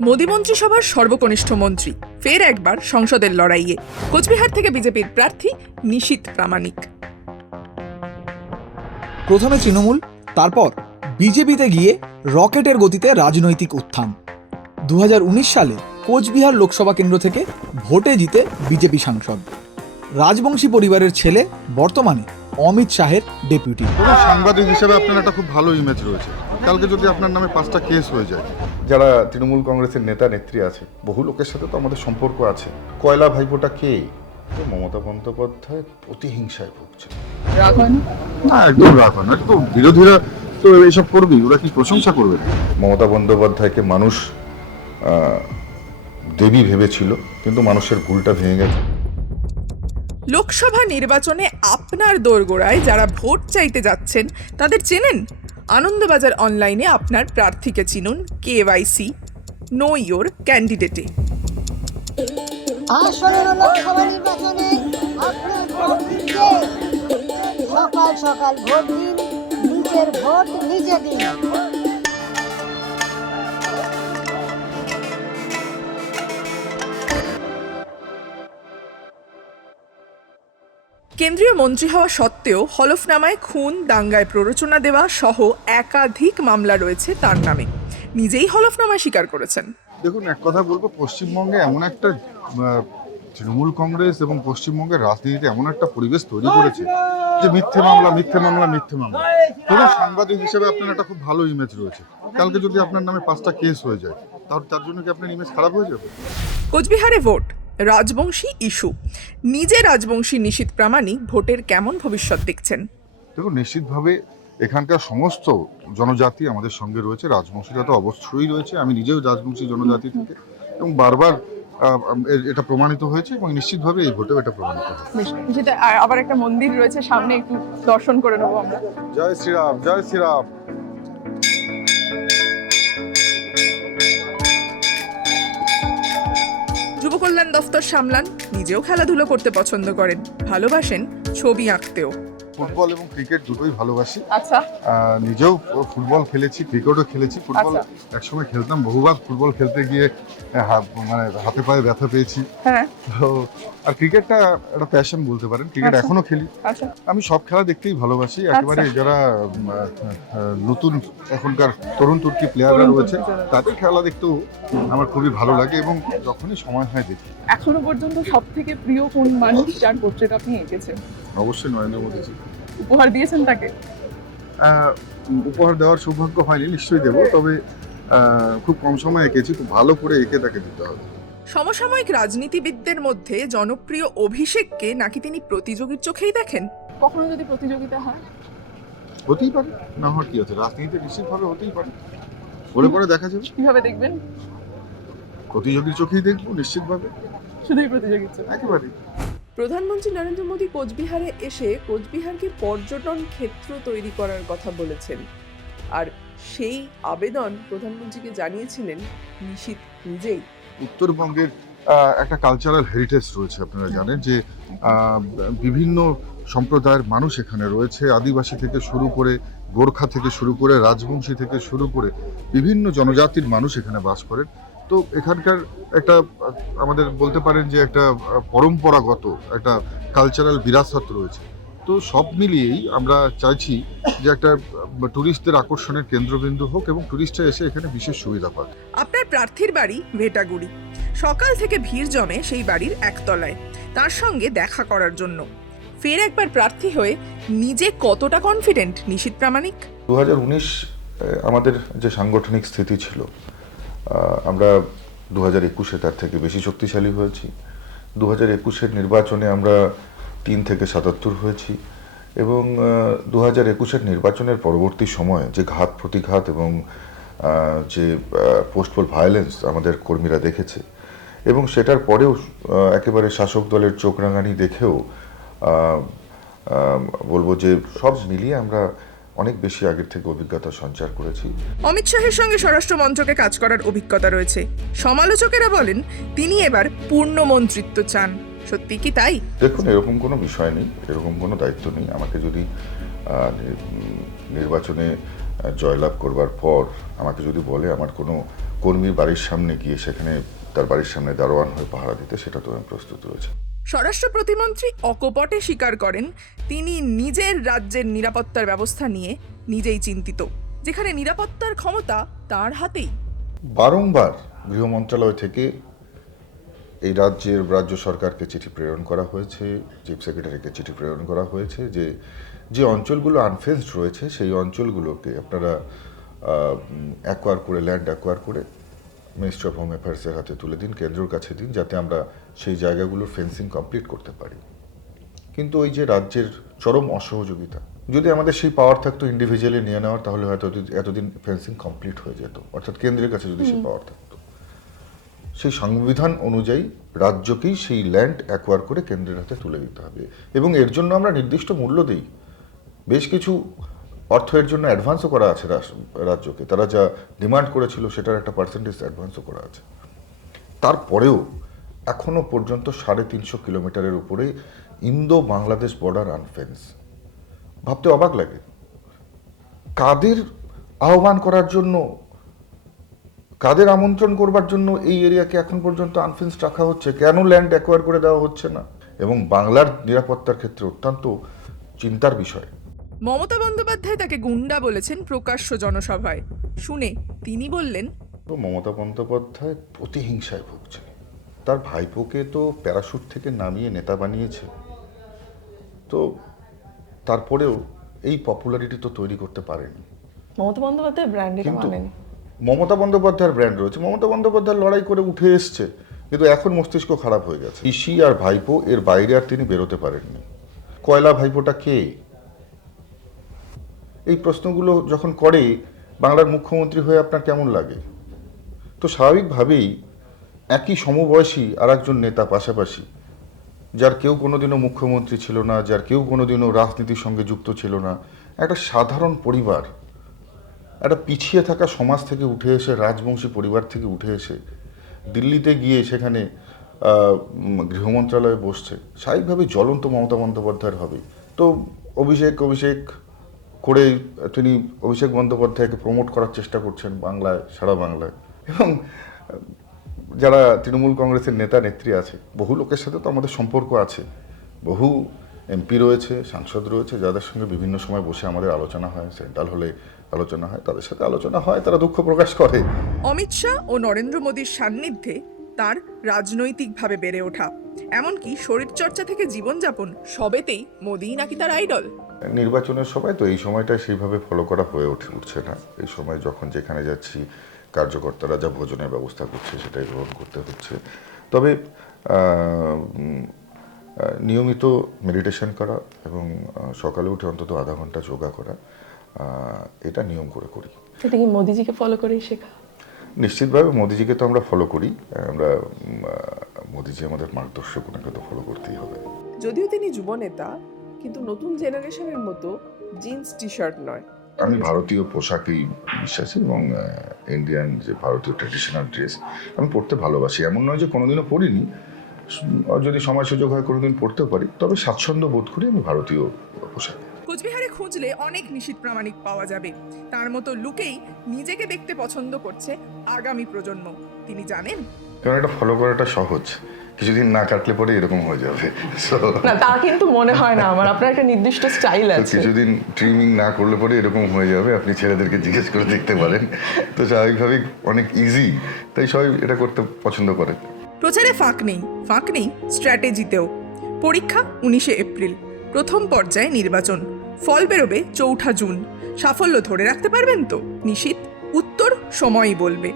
মোদী মন্ত্রিসভার সর্বকনিষ্ঠ মন্ত্রী ফের একবার সংসদের লড়াইয়ে। কোচবিহার থেকে বিজেপির প্রার্থী নিশীত প্রামাণিক। প্রথমে তৃণমূল তারপর বিজেপিতে গিয়ে রকেটের গতিতে রাজনৈতিক উত্থান। দু হাজার উনিশ সালে কোচবিহার লোকসভা কেন্দ্র থেকে ভোটে জিতে বিজেপি সাংসদ। রাজবংশী পরিবারের ছেলে বর্তমানে অমিত শাহের ডেপুটি। সাংবাদিক হিসেবে আপনার একটা খুব ভালো ইমেজ রয়েছে। কালকে যদি আপনার নামে পাঁচটা কেস হয়ে যায় যারা তৃণমূল কংগ্রেসের নেতা নেত্রী আছে বহু লোকের সাথে তো আমাদের সম্পর্ক আছে। কয়লা ভাইপোটা কে? তো মমতা বন্দ্যোপাধ্যায় প্রতিহিংসায় ভুগছে। রাগ হয় না? না একদম রাগ হয় না তো বিরোধীরা তো এইসব করবেই ওরা কি প্রশংসা করবে? মমতা বন্দ্যোপাধ্যায়কে মানুষ আহ, দেবী ভেবেছিল কিন্তু মানুষের ভুলটা ভেঙে গেছে। লোকসভা নির্বাচনে আপনার দোরগোড়ায় যারা ভোট চাইতে যাচ্ছেন তাদের চেনেন? আনন্দবাজার অনলাইনে আপনার প্রার্থীকে চিনুন কে কেওয়াইসি নো ইয়োর ক্যান্ডিডেটে সকাল সকাল ভোট দিন, নিজের ভোট নিজে দিন। কেন্দ্রীয় মন্ত্রী হওয়া সত্ত্বেও হলফনামায় খুন দাঙ্গায় প্ররোচনা দেওয়া সহ একাধিক মামলা রয়েছে তার নামে। নিজেই হলফনামায় স্বীকার করেছেন। দেখুন এক কথা বলব পশ্চিমবঙ্গে এমন একটা তৃণমূল কংগ্রেস এবং পশ্চিমবঙ্গের রাজনীতিতে এমন একটা পরিবেশ তৈরি করেছে যে মিথ্যে মামলা মিথ্যে মামলা মিথ্যে মামলা। কোনো সাংবাদিক হিসেবে আপনার একটা খুব ভালো ইমেজ রয়েছে। কালকে যদি আপনার নামে পাঁচটা কেস হয়ে যায় তার তার জন্য কি আপনার ইমেজ খারাপ হয়ে যাবে? কোচবিহারে ভোট। রাজবংশী ইস্যু। নিজে রাজবংশী নিশীত প্রামাণিক ভোটের কেমন ভবিষ্যৎ দেখছেন? দেখুন নিশ্চিতভাবে এখানকার সমস্ত জনজাতি আমাদের সঙ্গে রয়েছে। রাজবংশীরা তো অবশ্যই রয়েছে। আমি নিজেও রাজবংশী জনজাতি থেকে এবং বারবার এটা প্রমাণিত হয়েছে এবং নিশ্চিতভাবে এই ভোটেও এটা প্রমাণিত সেটা আবার একটা মন্দির রয়েছে সামনে একটু দর্শন করে নেব আমরা। জয় শ্রীরাম জয় শ্রীরাম। কল্যাণ দফতর সামলান নিজেও খেলাধুলো করতে পছন্দ করেন ভালোবাসেন ছবি আঁকতেও। ফুটবল এবং ক্রিকেট দুটোই ভালোবাসি। আচ্ছা। নিজেও ফুটবল খেলেছি ক্রিকেটও খেলেছি ফুটবল আচ্ছা। একসময় খেলতাম বহুবার ফুটবল খেলতে গিয়ে মানে হাতে পায়ে ব্যথা পেয়েছি। হ্যাঁ। তো আর ক্রিকেটটা একটা প্যাশন বলতে পারেন ক্রিকেট আচ্ছা। এখনও খেলি। আচ্ছা। আমি সব খেলা দেখতেই ভালোবাসি একেবারে যারা নতুন এখনকার তরুণ তুর্কি প্লেয়াররা রয়েছে তাদের খেলা দেখতেও আমার খুবই ভালো লাগে এবং যখনই সময় হয় দেখি। এখনও পর্যন্ত সব থেকে প্রিয় কোন মানুষ যার পোর্ট্রেট আপনি এঁকেছেন? অবশ্যই নরেন্দ্র মোদীজি। উপহার দিয়েছেন তাকে? উপহার দেওয়ার সৌভাগ্য হয়নি নিশ্চয়ই দেবো তবে খুব কম সময় এঁকেছি খুব ভালো করে এঁকে তাকে দিতে হবে। সমসাময়িক রাজনীতিবিদদের মধ্যে জনপ্রিয় অভিষেককে নাকি তিনি প্রতিযোগীর চোখেই দেখেন? কখনো যদি প্রতিযোগিতা হয়? হতেই পারে না হওয়ার কি আছে রাজনীতিতে নিশ্চিতভাবে হতেই পারে। পরে পরে দেখা যাবে। কীভাবে দেখবেন? প্রতিযোগীর চোখেই দেখব নিশ্চিতভাবে। শুধুই প্রতিযোগিতা। একেবারে প্রধানমন্ত্রী নরেন্দ্র মোদী কোচবিহারে এসে কোচবিহারকে পর্যটন ক্ষেত্র তৈরি করার কথা বলেছেন। আর সেই আবেদন প্রধানমন্ত্রীকে জানিয়েছিলেন নিশীত নিজেই। উত্তরবঙ্গের একটা কালচারাল হেরিটেজ রয়েছে আপনারা জানেন যে আহ, বিভিন্ন সম্প্রদায়ের মানুষ এখানে রয়েছে আদিবাসী থেকে শুরু করে গোর্খা থেকে শুরু করে রাজবংশী থেকে শুরু করে বিভিন্ন জনজাতির মানুষ এখানে বাস করেন। তো এখানকার একটা আমাদের বলতে পারেন যে একটা পরম্পরাগত একটা কালচারাল বিরাসত রয়েছে। তো সব মিলিয়েই আমরা চাইছি যে একটা ট্যুরিস্টদের আকর্ষণের কেন্দ্রবিন্দু হোক এবং ট্যুরিস্টরা এসে এখানে বিশেষ সুবিধা পাক। আপনার প্রার্থীর বাড়ি ভেটাগুড়ি। সকাল থেকে ভিড় জমে সেই বাড়ির একতলায়। তার সঙ্গে দেখা করার জন্য। ফের একবার প্রার্থী হয়ে নিজে কতটা কনফিডেন্ট নিশীত প্রামাণিক? দু হাজার উনিশ আমাদের যে সাংগঠনিক স্থিতি ছিল আমরা দু হাজার একুশে তার থেকে বেশি শক্তিশালী হয়েছি। দু হাজার একুশের নির্বাচনে আমরা তিন থেকে সাতাত্তর হয়েছি এবং দু হাজার একুশের নির্বাচনের পরবর্তী সময়ে যে ঘাত প্রতিঘাত এবং যে পোস্টপোল ভায়োলেন্স আমাদের কর্মীরা দেখেছে এবং সেটার পরেও একেবারে শাসক দলের চোখ রাঙানি দেখেও বলব যে সব মিলিয়ে আমরা অনেক বেশি আগের থেকে অভিজ্ঞতা সঞ্চার করেছি। অমিত শাহের সঙ্গে স্বরাষ্ট্র মন্ত্রকে কাজ করার অভিজ্ঞতা রয়েছে। সমালোচকেরা বলেন তিনি এবার পূর্ণ মন্ত্রিত্ব চান। সত্যি কি তাই? দেখুন এরকম কোনো বিষয় নেই এরকম কোনো দায়িত্ব নেই। আমাকে যদি নির্বাচনে জয়লাভ করবার পর আমাকে যদি বলে আমার কোনো কর্মীর বাড়ির সামনে গিয়ে সেখানে তার বাড়ির সামনে দারোয়ান হয়ে পাহারা দিতে সেটা তো আমি প্রস্তুত রয়েছে। স্বরাষ্ট্র প্রতিমন্ত্রী অকপটে স্বীকার করেন, তিনি নিজের রাজ্যের নিরাপত্তার ব্যবস্থা নিয়ে নিজেই চিন্তিত, যেখানে নিরাপত্তার ক্ষমতা তার হাতেই। বারংবার গৃহ মন্ত্রণালয় থেকে এই রাজ্যের রাজ্য সরকারকে চিঠি প্রেরণ করা হয়েছে চিফ সেক্রেটারিকে চিঠি প্রেরণ করা হয়েছে যে যে অঞ্চলগুলো আনফেন্সড রয়েছে, সেই অঞ্চলগুলোকে আপনারা অ্যাকোয়ার করে ল্যান্ড অ্যাকোয়ার করে মিনিস্ট্রি অফ হোম অ্যাফেয়ার্সের হাতে তুলে দিন কেন্দ্রের কাছে দিন যাতে আমরা সেই জায়গাগুলোর ফেন্সিং কমপ্লিট করতে পারি। কিন্তু ওই যে রাজ্যের চরম অসহযোগিতা যদি আমাদের সেই পাওয়ার থাকতো ইন্ডিভিজুয়ালি নিয়ে নেওয়ার তাহলে হয়তো এতদিন ফেন্সিং কমপ্লিট হয়ে যেত। অর্থাৎ কেন্দ্রের কাছে যদি সেই পাওয়ার থাকতো। সেই সংবিধান অনুযায়ী রাজ্যকেই সেই ল্যান্ড অ্যাকোয়ার করে কেন্দ্রের হাতে তুলে দিতে হবে। এবং এর জন্য আমরা নির্দিষ্ট মূল্য দিই। বেশ কিছু অর্থ এর জন্য অ্যাডভান্সও করা আছে রাজ্যকে। তারা যা ডিমান্ড করেছিল সেটার একটা পার্সেন্টেজ অ্যাডভান্সও করা আছে। তারপরেও এখনও পর্যন্ত সাড়ে তিনশো কিলোমিটারের উপরে ইন্দো বাংলাদেশ বর্ডার আনফেন্স ভাবতে অবাক লাগে। কাদের আহ্বান করার জন্য, কাদের আমন্ত্রণ করবার জন্য এই এরিয়াকে এখন পর্যন্ত আনফেন্স রাখা হচ্ছে? কেন ল্যান্ড অ্যাকোয়ার করে দেওয়া হচ্ছে না? এবং বাংলার নিরাপত্তার ক্ষেত্রে অত্যন্ত চিন্তার বিষয়। মমতা বন্দ্যোপাধ্যায় তাকে গুন্ডা বলেছেন প্রকাশ্য জনসভায়। শুনে তিনি বললেন মমতা বন্দ্যোপাধ্যায় প্রতিহিংসায় ভুগছে তার ভাইপোকে তো প্যারাশুট থেকে নামিয়ে নেতা বানিয়েছে। তো তারপরেও এই পপুলারিটি তো তৈরি করতে পারেনি। মমতা বন্দ্যোপাধ্যায় ব্র্যান্ড কিন্তু মানেন। মমতা বন্দ্যোপাধ্যায়ের ব্র্যান্ড রয়েছে। মমতা বন্দ্যোপাধ্যায় লড়াই করে উঠে এসছে কিন্তু এখন মস্তিষ্ক খারাপ হয়ে গেছে। পিসি আর ভাইপো এর বাইরে আর তিনি বেরোতে পারেননি। কয়লা ভাইপোটা কে? এই প্রশ্নগুলো যখন করে বাংলার মুখ্যমন্ত্রী হয়ে আপনার কেমন লাগে? তো স্বাভাবিকভাবেই একই সমবয়সী আর একজন নেতা পাশাপাশি যার কেউ কোনোদিনও মুখ্যমন্ত্রী ছিল না যার কেউ কোনোদিনও রাজনীতির সঙ্গে যুক্ত ছিল না একটা সাধারণ পরিবার একটা পিছিয়ে থাকা সমাজ থেকে উঠে এসে রাজবংশী পরিবার থেকে উঠে এসে দিল্লিতে গিয়ে সেখানে আহ, গৃহ মন্ত্রণালয়ে বসছে স্বাভাবিকভাবে জ্বলন্ত মমতা বন্দ্যোপাধ্যায়ের হবে। তো অভিষেক অভিষেক করে তিনি অভিষেক বন্দ্যোপাধ্যায়কে প্রমোট করার চেষ্টা করছেন বাংলায়, সারা বাংলায়। এবং যারা তৃণমূল কংগ্রেসের নেতা, নেত্রী আছে, বহু লোকের সাথে তো আমাদের সম্পর্ক আছে। বহু এমপি রয়েছে, সাংসদ রয়েছে, যাদের সঙ্গে বিভিন্ন সময় বসে আমাদের আলোচনা হয়, সেন্ট্রাল হলে আলোচনা হয়, তাদের সাথে আলোচনা হয়, তারা দুঃখ প্রকাশ করে। অমিত শাহ ও নরেন্দ্র মোদীর সান্নিধ্যে তার রাজনৈতিকভাবে বেড়ে ওঠা। এমনকি শরীরচর্চা থেকে জীবনযাপন সবেতেই মোদিই নাকি তার আইডল নির্বাচনের সময় তো এই সময়টা সেইভাবে ফলো করা হয়ে উঠে উঠছে না। এই সময় যখন যেখানে যাচ্ছি কার্যকর্তারা যা ভোজনের ব্যবস্থা করছে সেটাই গ্রহণ করতে হচ্ছে। তবে নিয়মিত মেডিটেশন করা এবং সকালে উঠে অন্তত আধা ঘণ্টা যোগা করা এটা নিয়ম করে করি। এটা কি মোদিজিকে ফলো করেই শেখা? নিশ্চিতভাবে মোদিজিকে তো আমরা ফলো করি। আমরা মোদিজি আমাদের মার্গদর্শক ওনাকে তো ফলো করতেই হবে। যদিও তিনি যুবনেতা কিন্তু নতুন জেনারেশনের মতো জিন্স টি শার্ট নয়। আমি ভারতীয় পোশাকেই বিশ্বাসী এবং ইন্ডিয়ান যে ভারতীয় ট্র্যাডিশনাল ড্রেস আমি পরতে ভালোবাসি। এমন নয় যে কোনোদিনও পরিনি স- যদি সময় সুযোগ হয় কোনোদিন পরতেও পারি। তবে স্বাচ্ছন্দ্য বোধ করি আমি ভারতীয় পোশাক। কোচবিহারে খুঁজলে অনেক নিশীত প্রামাণিক পাওয়া যাবে। তার মতো লুকেই নিজেকে দেখতে পছন্দ করছে আগামী প্রজন্ম। তিনি জানেন? কারণ এটা ফলো করাটা সহজ। কিছুদিন না কাটলে পরে এরকম হয়ে যাবে। না তা কিন্তু মনে হয় না আমার আপনার একটা নির্দিষ্ট স্টাইল আছে। কিছুদিন ট্রিমিং না করলে পরে এরকম হয়ে যাবে আপনি ছেলেদেরকে জিজ্ঞেস করে দেখতে পারেন। তো স্বাভাবিকভাবেই অনেক ইজি তাই সবাই এটা করতে পছন্দ করে। প্রচারে ফাঁক নেই ফাঁক নেই স্ট্র্যাটেজিতেও। পরীক্ষা উনিশে এপ্রিল প্রথম পর্যায়ে নির্বাচন। ফল বেরোবে চৌঠা জুন সাফল্য ধরে রাখতে পারবেন তো? নিশীত উত্তর সময়ই বলবে।